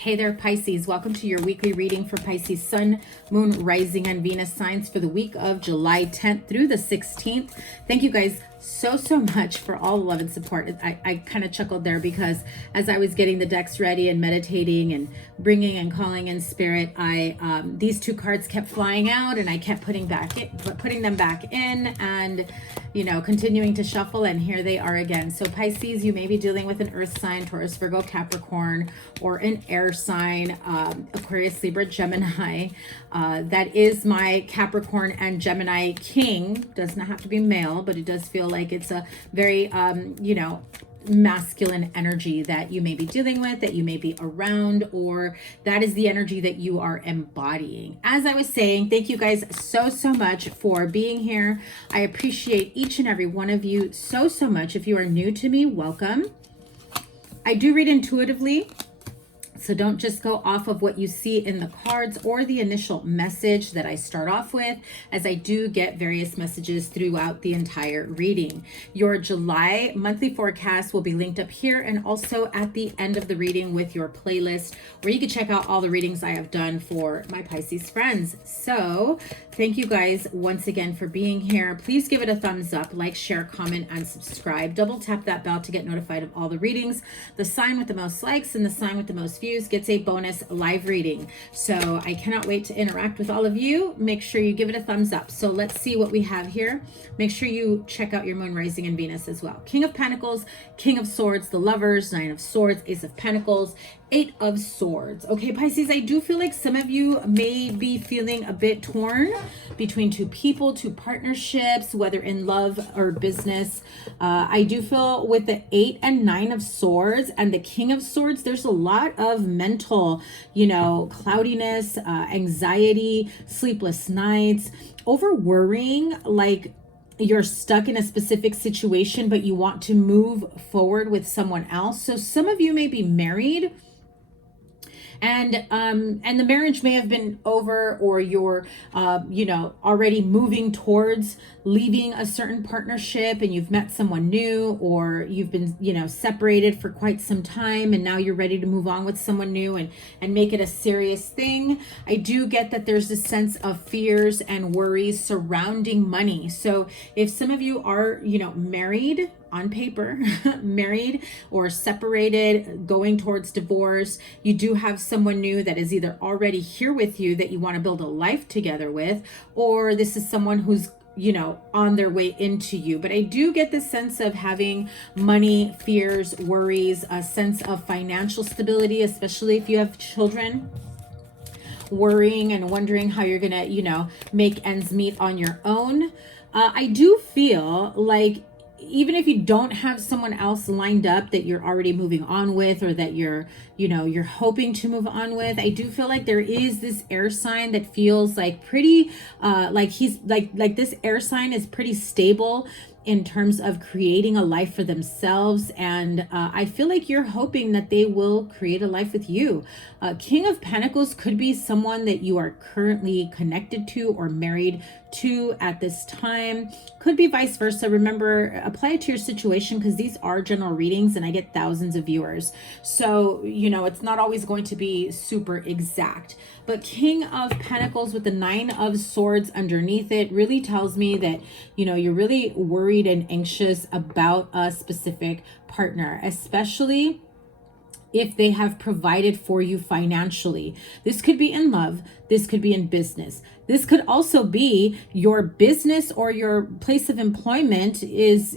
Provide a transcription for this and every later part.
Hey there, Pisces. Welcome to your weekly reading for Pisces Sun, Moon, Rising, and Venus signs for the week of July 10th through the 16th. Thank you guys so much for all the love and support. I kind of chuckled there because as I was getting the decks ready and meditating and bringing and calling in spirit, these two cards kept flying out and I kept putting them back in and continuing to shuffle, and here they are again. So Pisces, you may be dealing with an earth sign, Taurus, Virgo, Capricorn, or an air sign, Aquarius, Libra, Gemini. That is my Capricorn and Gemini king. Does not have to be male, but it does feel like it's a very, masculine energy that you may be dealing with, that you may be around, or that is the energy that you are embodying. As I was saying, thank you guys so much for being here. I appreciate each and every one of you so much. If you are new to me, welcome. I do read intuitively, so don't just go off of what you see in the cards or the initial message that I start off with, as I do get various messages throughout the entire reading. Your July monthly forecast will be linked up here and also at the end of the reading with your playlist, where you can check out all the readings I have done for my Pisces friends. So thank you guys once again for being here. Please give it a thumbs up, like, share, comment, and subscribe. Double tap that bell to get notified of all the readings. The sign with the most likes and the sign with the most views gets a bonus live reading. So I cannot wait to interact with all of you. Make sure you give it a thumbs up. So let's see what we have here. Make sure you check out your moon, rising, and Venus as well. King of Pentacles, King of Swords, the Lovers, Nine of Swords, Ace of Pentacles, Eight of Swords. Okay, Pisces, I do feel like some of you may be feeling a bit torn between two people, two partnerships, whether in love or business. I do feel with the 8 and 9 of Swords and the King of Swords, there's a lot of mental, cloudiness, anxiety, sleepless nights, over worrying, like you're stuck in a specific situation, but you want to move forward with someone else. So some of you may be married, and the marriage may have been over, or you're already moving towards leaving a certain partnership and you've met someone new, or you've been separated for quite some time and now you're ready to move on with someone new and make it a serious thing. I do get that there's a sense of fears and worries surrounding money. So if some of you are married on paper, married or separated, going towards divorce, you do have someone new that is either already here with you that you want to build a life together with, or this is someone who's on their way into you. But I do get the sense of having money, fears, worries, a sense of financial stability, especially if you have children, worrying and wondering how you're gonna make ends meet on your own. I do feel like even if you don't have someone else lined up that you're already moving on with, or that you're hoping to move on with, I do feel like there is this air sign that feels like pretty like he's like this air sign is pretty stable in terms of creating a life for themselves. And I feel like you're hoping that they will create a life with you. King of Pentacles could be someone that you are currently connected to or married to at this time. Could be vice versa. Remember, apply it to your situation, because these are general readings and I get thousands of viewers. So, it's not always going to be super exact. But King of Pentacles with the 9 of Swords underneath it really tells me that, you're really worried and anxious about a specific partner, especially if they have provided for you financially. This could be in love. This could be in business. This could also be your business or your place of employment is,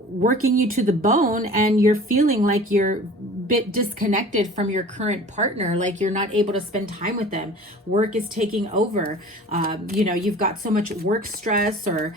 working you to the bone, and you're feeling like you're a bit disconnected from your current partner, like you're not able to spend time with them. Work is taking over. You've got so much work stress or,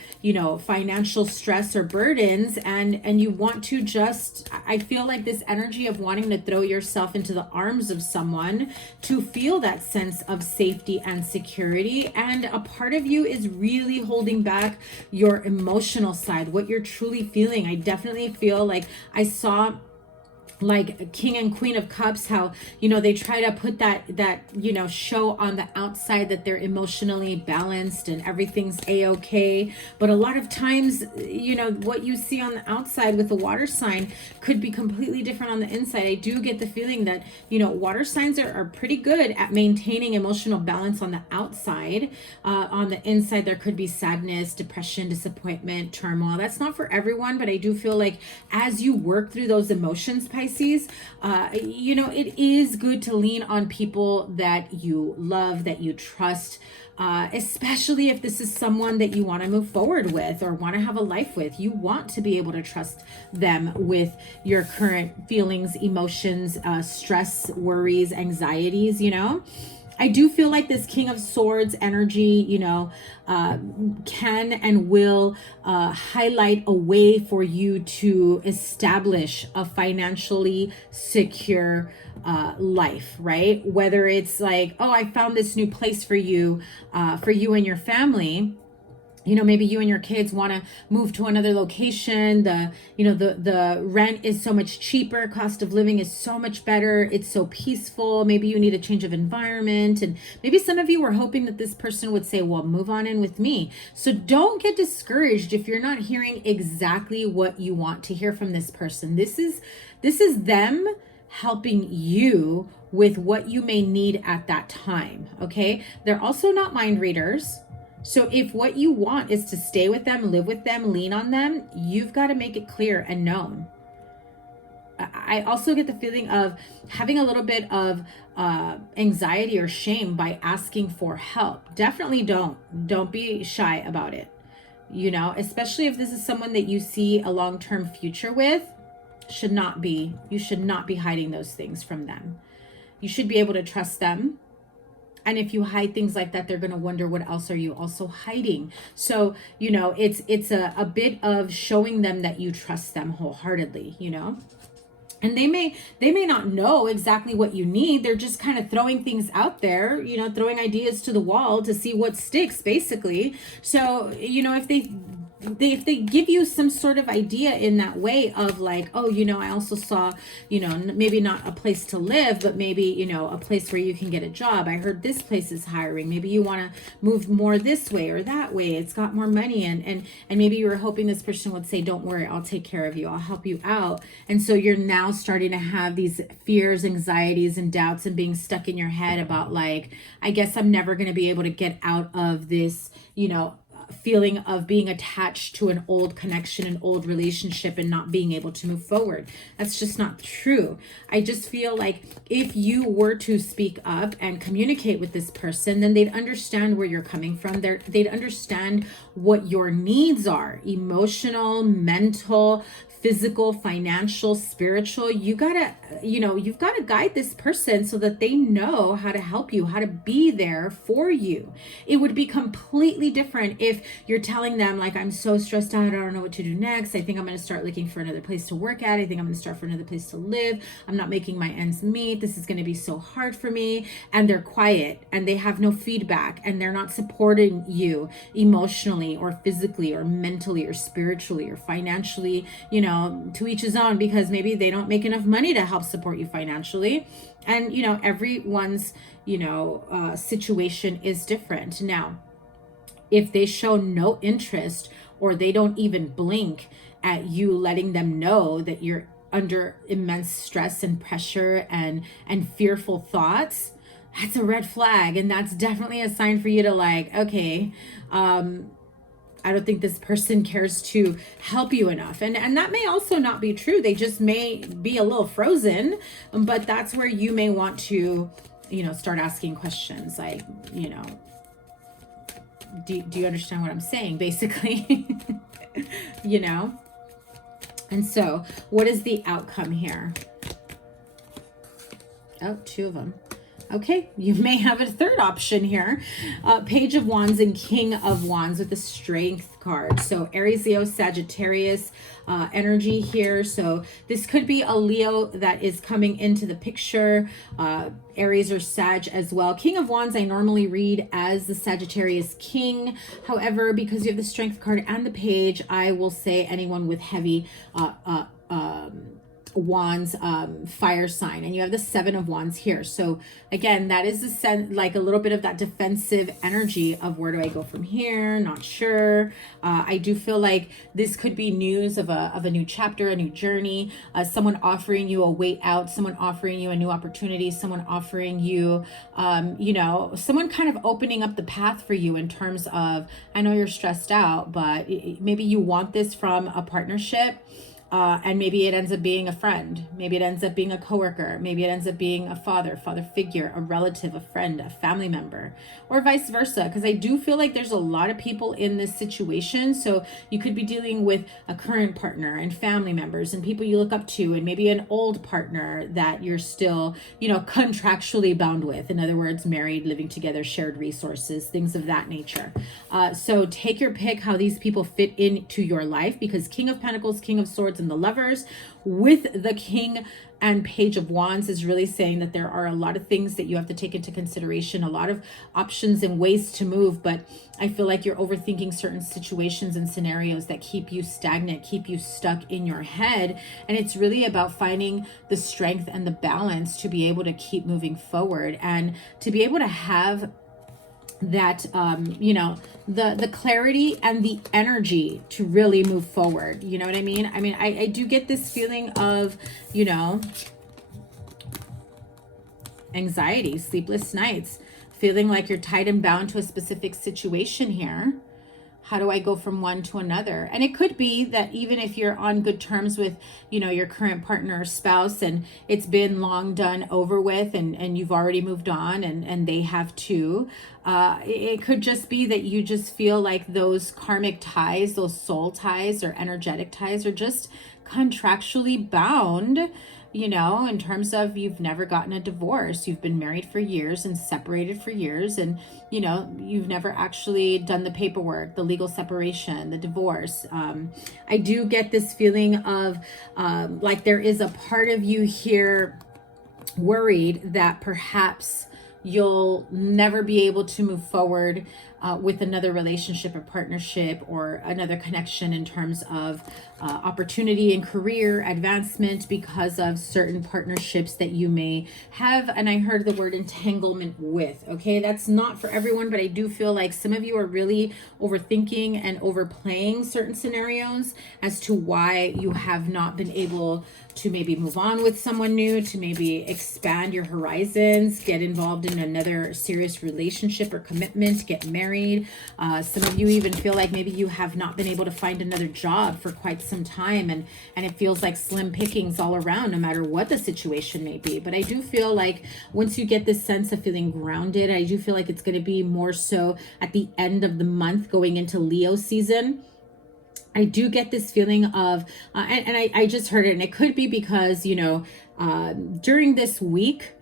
financial stress or burdens, and you want to just, I feel like this energy of wanting to throw yourself into the arms of someone to feel that sense of safety and security. And a part of you is really holding back your emotional side, what you're truly feeling. I definitely feel like I saw like King and Queen of Cups, how, you know, they try to put that you know, show on the outside that they're emotionally balanced and everything's a-okay, but a lot of times, you know, what you see on the outside with the water sign could be completely different on the inside. I do get the feeling that, you know, water signs are pretty good at maintaining emotional balance on the outside. On the inside, there could be sadness, depression, disappointment, turmoil. That's not for everyone, but I do feel like as you work through those emotions, Pisces, you know, it is good to lean on people that you love, that you trust, especially if this is someone that you want to move forward with or want to have a life with. You want to be able to trust them with your current feelings, emotions, stress, worries, anxieties, you know. I do feel like this King of Swords energy, you know, can and will highlight a way for you to establish a financially secure life, right? Whether it's like, oh, I found this new place for you and your family. You know, maybe you and your kids want to move to another location. The rent is so much cheaper. Cost of living is so much better. It's so peaceful. Maybe you need a change of environment. And maybe some of you were hoping that this person would say, well, move on in with me. So don't get discouraged if you're not hearing exactly what you want to hear from this person. This is them helping you with what you may need at that time. Okay. They're also not mind readers. So if what you want is to stay with them, live with them, lean on them, you've got to make it clear and known. I also get the feeling of having a little bit of anxiety or shame by asking for help. Definitely don't be shy about it. You know, especially if this is someone that you see a long-term future with, you should not be hiding those things from them. You should be able to trust them. And if you hide things like that, they're going to wonder, what else are you also hiding? So, you know, it's a bit of showing them that you trust them wholeheartedly, you know. And they may not know exactly what you need. They're just kind of throwing things out there, you know, throwing ideas to the wall to see what sticks, basically. So, you know, if they give you some sort of idea in that way of like, oh, you know, I also saw, you know, maybe not a place to live, but maybe, you know, a place where you can get a job. I heard this place is hiring. Maybe you want to move more this way or that way. It's got more money. And maybe you were hoping this person would say, don't worry, I'll take care of you. I'll help you out. And so you're now starting to have these fears, anxieties, and doubts and being stuck in your head about like, I guess I'm never going to be able to get out of this, you know, feeling of being attached to an old connection, an old relationship, and not being able to move forward. That's just not true. I just feel like if you were to speak up and communicate with this person, then they'd understand where you're coming from. They'd understand what your needs are: emotional, mental, physical, financial, spiritual. You've got to guide this person so that they know how to help you, how to be there for you. It would be completely different if you're telling them like, I'm so stressed out, I don't know what to do next. I think I'm going to start looking for another place to work at. I think I'm going to start for another place to live. I'm not making my ends meet. This is going to be so hard for me. And they're quiet and they have no feedback and they're not supporting you emotionally or physically or mentally or spiritually or financially, you know, to each his own, because maybe they don't make enough money to help support you financially. And, you know, everyone's, you know, situation is different. Now, if they show no interest or they don't even blink at you letting them know that you're under immense stress and pressure and fearful thoughts, that's a red flag. And that's definitely a sign for you to like, okay, I don't think this person cares to help you enough. And that may also not be true. They just may be a little frozen, but that's where you may want to, you know, start asking questions like, you know, do you understand what I'm saying, basically? You know? And so what is the outcome here? Oh, two of them. Okay, you may have a third option here. Page of Wands and King of Wands with the Strength card. So Aries, Leo, Sagittarius energy here. So this could be a Leo that is coming into the picture. Aries or Sag as well. King of Wands I normally read as the Sagittarius King. However, because you have the Strength card and the Page, I will say anyone with heavy Wands fire sign, and you have the Seven of Wands here. So again, that is like a little bit of that defensive energy of where do I go from here, not sure. I do feel like this could be news of a new chapter, a new journey, someone offering you a way out, someone offering you a new opportunity, someone offering you you know, someone kind of opening up the path for you in terms of, I know you're stressed out, but maybe you want this from a partnership. And maybe it ends up being a friend. Maybe it ends up being a coworker. Maybe it ends up being a father figure, a relative, a friend, a family member, or vice versa. Because I do feel like there's a lot of people in this situation. So you could be dealing with a current partner and family members and people you look up to, and maybe an old partner that you're still, you know, contractually bound with. In other words, married, living together, shared resources, things of that nature. So take your pick how these people fit into your life, because King of Pentacles, King of Swords, and the Lovers with the King and Page of Wands is really saying that there are a lot of things that you have to take into consideration, a lot of options and ways to move. But I feel like you're overthinking certain situations and scenarios that keep you stagnant, keep you stuck in your head. And it's really about finding the strength and the balance to be able to keep moving forward and to be able to have that you know, the clarity and the energy to really move forward. You know what I mean? I do get this feeling of, you know, anxiety, sleepless nights, feeling like you're tied and bound to a specific situation here. How do I go from one to another? And it could be that even if you're on good terms with, you know, your current partner or spouse, and it's been long done over with, and you've already moved on, and they have too. It could just be that you just feel like those karmic ties, those soul ties or energetic ties are just contractually bound, you know, in terms of you've never gotten a divorce. You've been married for years and separated for years, and, you know, you've never actually done the paperwork, the legal separation, the divorce. I do get this feeling of like there is a part of you here worried that perhaps you'll never be able to move forward with another relationship or partnership or another connection in terms of opportunity and career advancement because of certain partnerships that you may have. And I heard the word entanglement with. Okay, that's not for everyone, but I do feel like some of you are really overthinking and overplaying certain scenarios as to why you have not been able to maybe move on with someone new, to maybe expand your horizons, get involved in another serious relationship or commitment, get married. Some of you even feel like maybe you have not been able to find another job for quite some time, and it feels like slim pickings all around, no matter what the situation may be. But I do feel like once you get this sense of feeling grounded, I do feel like it's going to be more so at the end of the month going into Leo season. I do get this feeling of, and I just heard it, and it could be because, you know, during this week,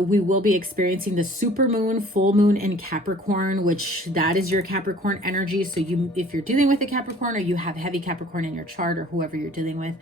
we will be experiencing the super moon, full moon in Capricorn, which that is your Capricorn energy. So if you're dealing with a Capricorn, or you have heavy Capricorn in your chart, or whoever you're dealing with,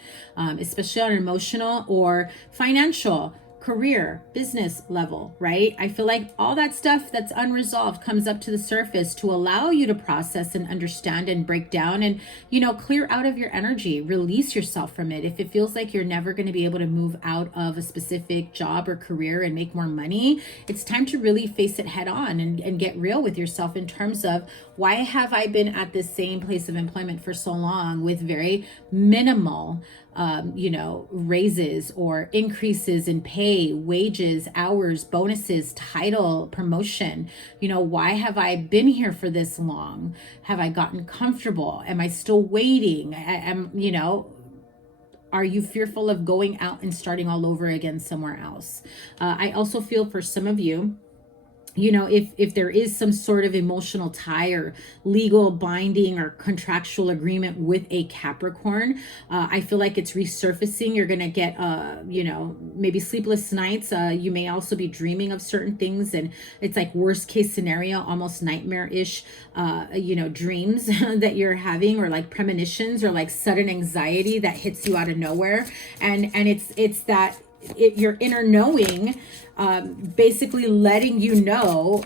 especially on emotional or financial, career, business level, right? I feel like all that stuff that's unresolved comes up to the surface to allow you to process and understand and break down and, you know, clear out of your energy, release yourself from it. If it feels like you're never going to be able to move out of a specific job or career and make more money, it's time to really face it head on and get real with yourself in terms of, why have I been at this same place of employment for so long with very minimal you know, raises or increases in pay, wages, hours, bonuses, title, promotion? You know, why have I been here for this long? Have I gotten comfortable? Am I still waiting? You know, are you fearful of going out and starting all over again somewhere else? I also feel for some of you, you know, if there is some sort of emotional tie or legal binding or contractual agreement with a Capricorn, I feel like it's resurfacing. You're going to get, you know, maybe sleepless nights. You may also be dreaming of certain things, and it's like worst case scenario, almost nightmare-ish, you know, dreams that you're having, or like premonitions, or like sudden anxiety that hits you out of nowhere. And it's that your inner knowing basically letting you know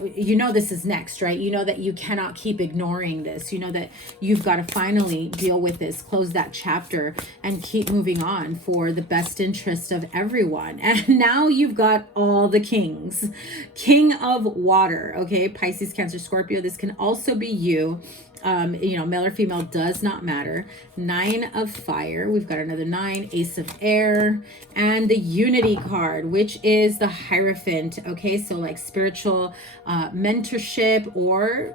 this is next, right? You know that you cannot keep ignoring this. You know that you've got to finally deal with this, close that chapter, and keep moving on for the best interest of everyone. And now you've got all the kings. King of water, okay? Pisces, Cancer, Scorpio. This can also be you. Male or female does not matter. 9 of fire. We've got another 9, Ace of air, and the unity card, which is the Hierophant. Okay, so like spiritual mentorship, or,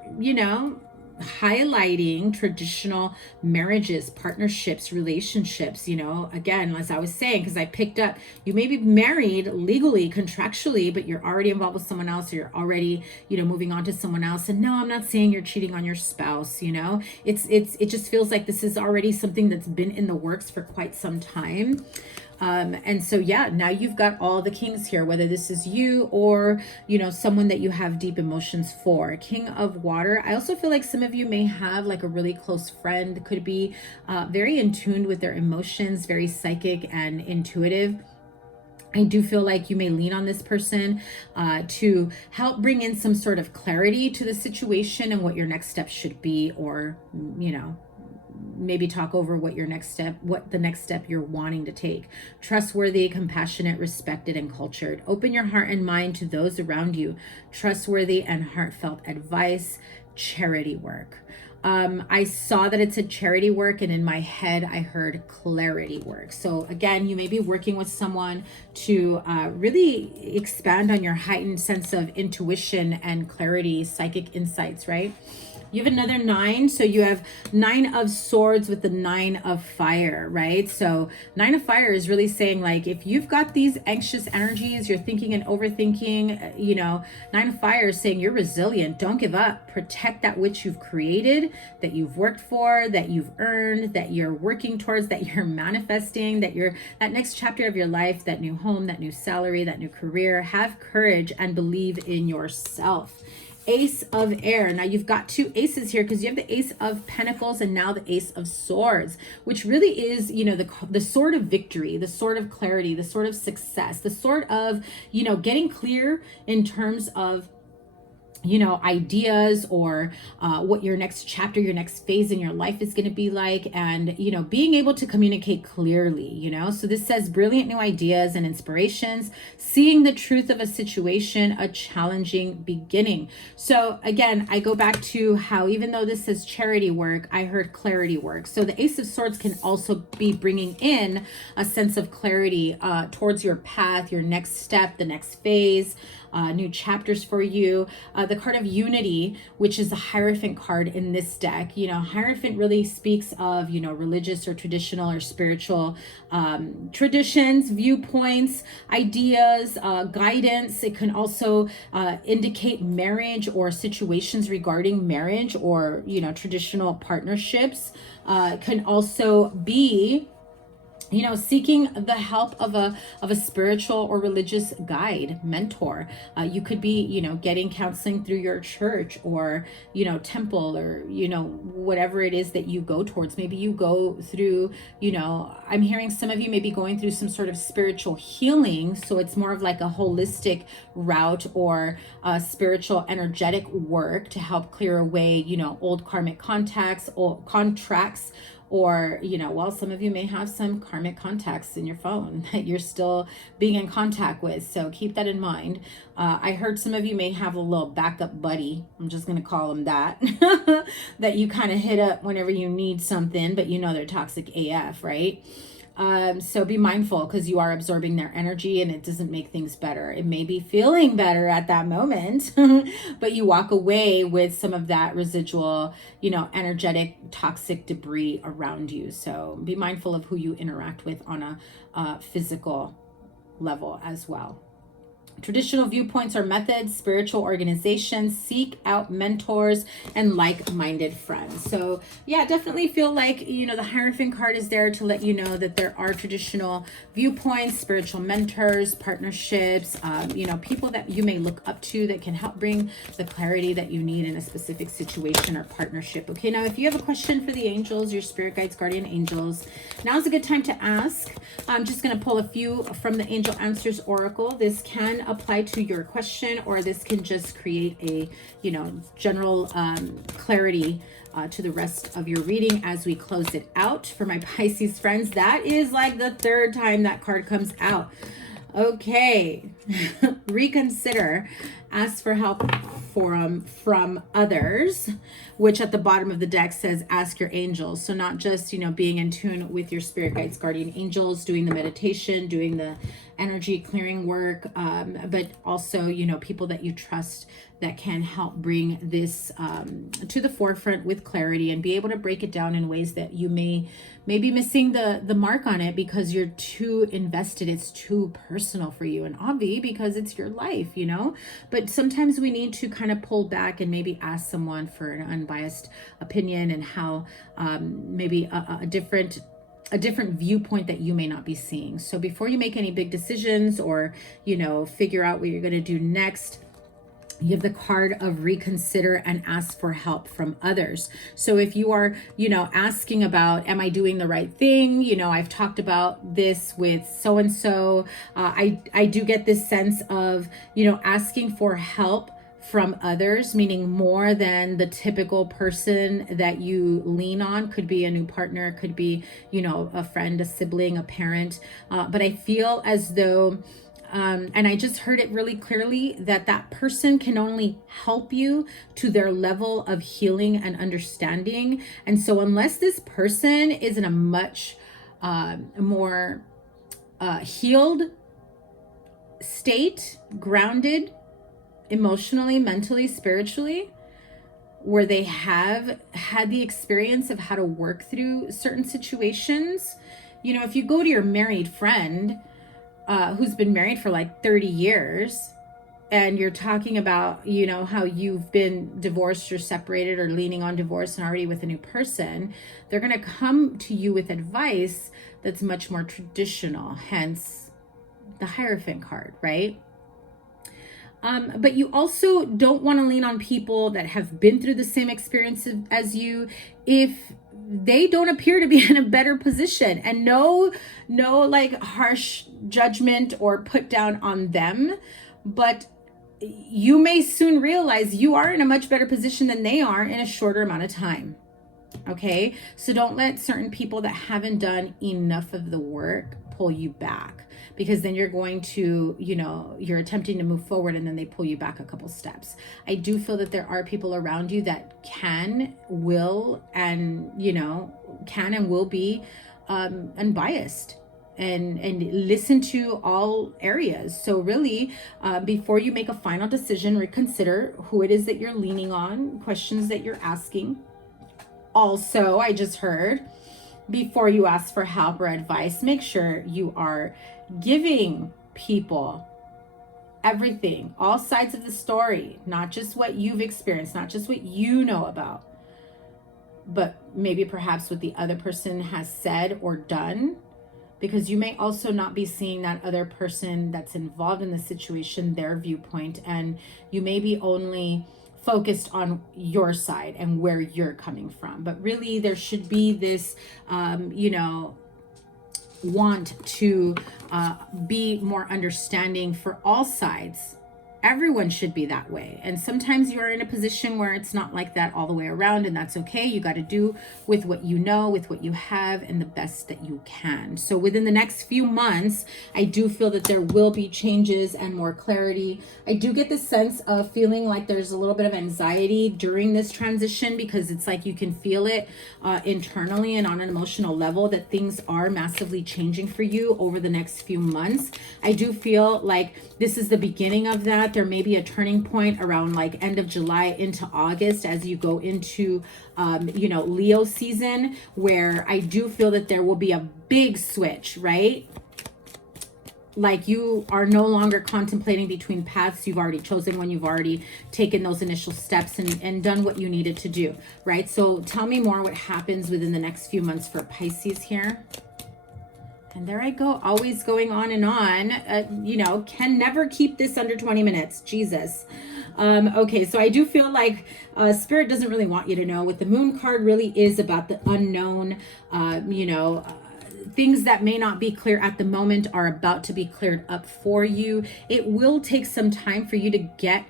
highlighting traditional marriages, partnerships, relationships. Again, as I was saying, because I picked up, you may be married legally, contractually, but you're already involved with someone else, or you're already, moving on to someone else. And no, I'm not saying you're cheating on your spouse. It just feels like this is already something that's been in the works for quite some time. And so, yeah, now you've got all the kings here, whether this is you or, someone that you have deep emotions for. King of water. I also feel like some of you may have like a really close friend, could be very in tune with their emotions, very psychic and intuitive. I do feel like you may lean on this person to help bring in some sort of clarity to the situation and what your next step should be, or, maybe talk over what the next step you're wanting to take. Trustworthy, compassionate, respected, and cultured. Open your heart and mind to those around you. Trustworthy and heartfelt advice. Charity work. I saw that it said charity work, and in my head I heard clarity work. So again, you may be working with someone to really expand on your heightened sense of intuition and clarity, psychic insights, right? You have another 9. So you have 9 of swords with the 9 of fire, right? So 9 of fire is really saying, like, if you've got these anxious energies, you're thinking and overthinking, 9 of fire is saying you're resilient. Don't give up. Protect that which you've created, that you've worked for, that you've earned, that you're working towards, that you're manifesting, that next chapter of your life, that new home, that new salary, that new career. Have courage and believe in yourself. Ace of air. Now you've got 2 aces here, because you have the Ace of Pentacles and now the Ace of Swords, which really is, the sword of victory, the sword of clarity, the sword of success, the sword of, getting clear in terms of, ideas, or what your next chapter, your next phase in your life is going to be like, and, being able to communicate clearly, so this says brilliant new ideas and inspirations, seeing the truth of a situation, a challenging beginning. So again, I go back to how, even though this says charity work, I heard clarity work. So the Ace of Swords can also be bringing in a sense of clarity towards your path, your next step, the next phase, new chapters for you. The card of unity, which is the Hierophant card in this deck. Hierophant really speaks of, religious or traditional or spiritual traditions, viewpoints, ideas, guidance. It can also indicate marriage or situations regarding marriage, or, traditional partnerships. It can also be seeking the help of a spiritual or religious guide, mentor. You could be, getting counseling through your church, or, temple, or, whatever it is that you go towards. Maybe you go through, I'm hearing some of you may be going through some sort of spiritual healing. So it's more of like a holistic route, or spiritual energetic work to help clear away, old karmic contacts or contracts. Or, some of you may have some karmic contacts in your phone that you're still being in contact with. So keep that in mind. I heard some of you may have a little backup buddy. I'm just going to call them that, that you kind of hit up whenever you need something, but they're toxic AF, right? So be mindful, because you are absorbing their energy, and it doesn't make things better. It may be feeling better at that moment, but you walk away with some of that residual, energetic, toxic debris around you. So be mindful of who you interact with on a physical level as well. Traditional viewpoints or methods, spiritual organizations, seek out mentors and like-minded friends. So yeah, definitely feel like, the Hierophant card is there to let you know that there are traditional viewpoints, spiritual mentors, partnerships, people that you may look up to that can help bring the clarity that you need in a specific situation or partnership. Okay, now if you have a question for the angels, your spirit guides, guardian angels, now's a good time to ask. I'm just going to pull a few from the Angel Answers Oracle. This can apply to your question, or this can just create a, you know, general clarity to the rest of your reading as we close it out. For my Pisces friends, that is like the third time that card comes out. Okay. Reconsider. Ask for help from others, which at the bottom of the deck says ask your angels. So not just, you know, being in tune with your spirit guides, guardian angels, doing the meditation, doing the energy clearing work, but also, you know, people that you trust that can help bring this to the forefront with clarity and be able to break it down in ways that you may be missing the mark on it because you're too invested. It's too personal for you, and obvi because it's your life, you know. But sometimes we need to kind of pull back and maybe ask someone for an unbiased opinion and how maybe a different viewpoint that you may not be seeing. So before you make any big decisions or, you know, figure out what you're going to do next, you have the card of reconsider and ask for help from others. So if you are, you know, asking about, am I doing the right thing? You know, I've talked about this with so-and-so. I do get this sense of, you know, asking for help from others, meaning more than the typical person that you lean on. Could be a new partner, could be, you know, a friend, a sibling, a parent. But I feel as though and I just heard it really clearly that person can only help you to their level of healing and understanding. And so unless this person is in a much more healed state, grounded emotionally, mentally, spiritually, where they have had the experience of how to work through certain situations, you know, if you go to your married friend who's been married for like 30 years and you're talking about, you know, how you've been divorced or separated or leaning on divorce and already with a new person, they're going to come to you with advice that's much more traditional, hence the Hierophant card, right? But you also don't want to lean on people that have been through the same experience as you if they don't appear to be in a better position. And no like harsh judgment or put down on them, but you may soon realize you are in a much better position than they are in a shorter amount of time. Okay, so don't let certain people that haven't done enough of the work pull you back, because then you're going to, you know, you're attempting to move forward and then they pull you back a couple steps. I do feel that there are people around you that can, will, and, you know, can and will be unbiased and listen to all areas. So really, before you make a final decision, reconsider who it is that you're leaning on, questions that you're asking. Also, I just heard, before you ask for help or advice, make sure you are giving people everything, all sides of the story, not just what you've experienced, not just what you know about, but maybe perhaps what the other person has said or done, because you may also not be seeing that other person that's involved in the situation, their viewpoint, and you may be only focused on your side and where you're coming from. But really there should be this, you know, want to be more understanding for all sides. Everyone should be that way. And sometimes you're in a position where it's not like that all the way around, and that's okay. You got to do with what you know, with what you have, and the best that you can. So within the next few months, I do feel that there will be changes and more clarity. I do get the sense of feeling like there's a little bit of anxiety during this transition, because it's like you can feel it internally and on an emotional level that things are massively changing for you over the next few months. I do feel like this is the beginning of that. There may be a turning point around like end of July into August as you go into, you know, Leo season, where I do feel that there will be a big switch, right? Like you are no longer contemplating between paths. You've already chosen one. You've already taken those initial steps and done what you needed to do, right? So tell me more what happens within the next few months for Pisces here. And there I go, always going on and on. You know, can never keep this under 20 minutes. Jesus. Okay, so I do feel like Spirit doesn't really want you to know. With the Moon card really is about the unknown, you know, things that may not be clear at the moment are about to be cleared up for you. It will take some time for you to get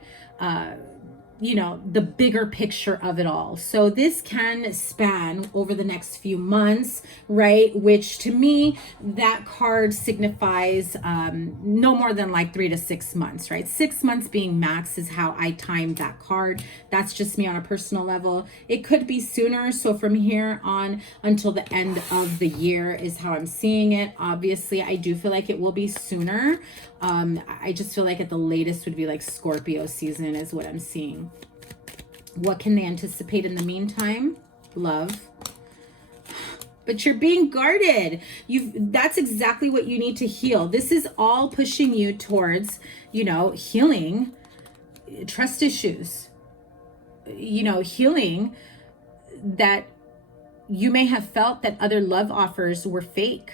you know, the bigger picture of it all. So this can span over the next few months, right? Which to me, that card signifies no more than like 3 to 6 months, right? 6 months being max is how I time that card. That's just me on a personal level. It could be sooner. So from here on until the end of the year is how I'm seeing it. Obviously, I do feel like it will be sooner. I just feel like at the latest would be like Scorpio season is what I'm seeing. What can they anticipate in the meantime? Love. But you're being guarded. That's exactly what you need to heal. This is all pushing you towards, you know, healing trust issues, you know, healing that you may have felt that other love offers were fake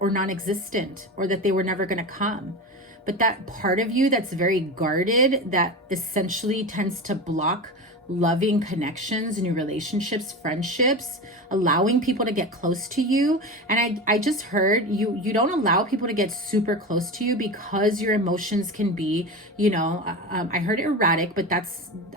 or non-existent, or that they were never going to come. But that part of you that's very guarded, that essentially tends to block loving connections, new relationships, friendships, allowing people to get close to you. And I just heard you don't allow people to get super close to you because your emotions can be, you know, I heard erratic, but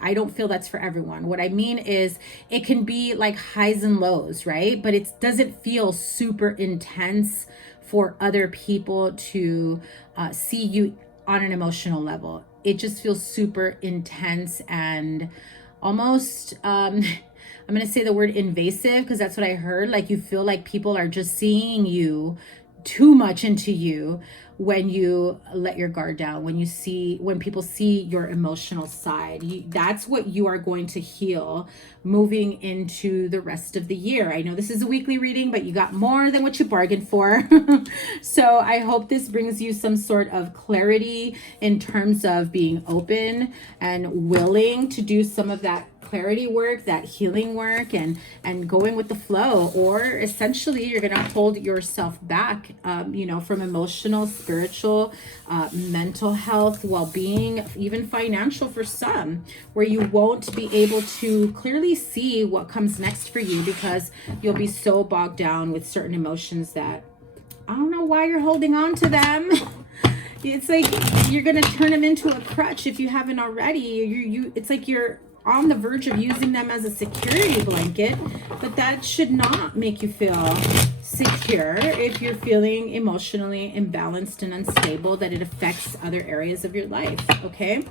I don't feel that's for everyone. What I mean is it can be like highs and lows, right? But it doesn't feel super intense for other people to see you on an emotional level. It just feels super intense and almost, I'm going to say the word invasive because that's what I heard. Like you feel like people are just seeing you too much into you when you let your guard down, when people see your emotional side. That's what you are going to heal moving into the rest of the year. I know this is a weekly reading, but you got more than what you bargained for. So I hope this brings you some sort of clarity in terms of being open and willing to do some of that clarity work, that healing work, and going with the flow. Or essentially you're going to hold yourself back, you know, from emotional, spiritual, mental health, well-being, even financial for some, where you won't be able to clearly see what comes next for you because you'll be so bogged down with certain emotions that I don't know why you're holding on to them. It's like you're going to turn them into a crutch if you haven't already. It's like you're on the verge of using them as a security blanket, but that should not make you feel secure if you're feeling emotionally imbalanced and unstable, that it affects other areas of your life. Okay,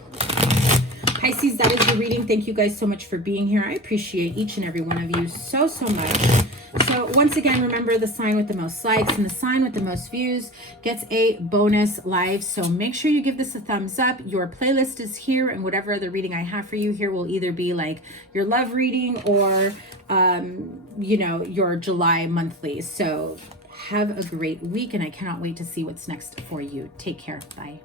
Pisces, that is the reading. Thank you guys so much for being here. I appreciate each and every one of you so much. So once again, remember, the sign with the most likes and the sign with the most views gets a bonus live. So make sure you give this a thumbs up. Your playlist is here, and whatever other reading I have for you here will either be like your love reading or, you know, your July monthly. So have a great week, and I cannot wait to see what's next for you. Take care. Bye.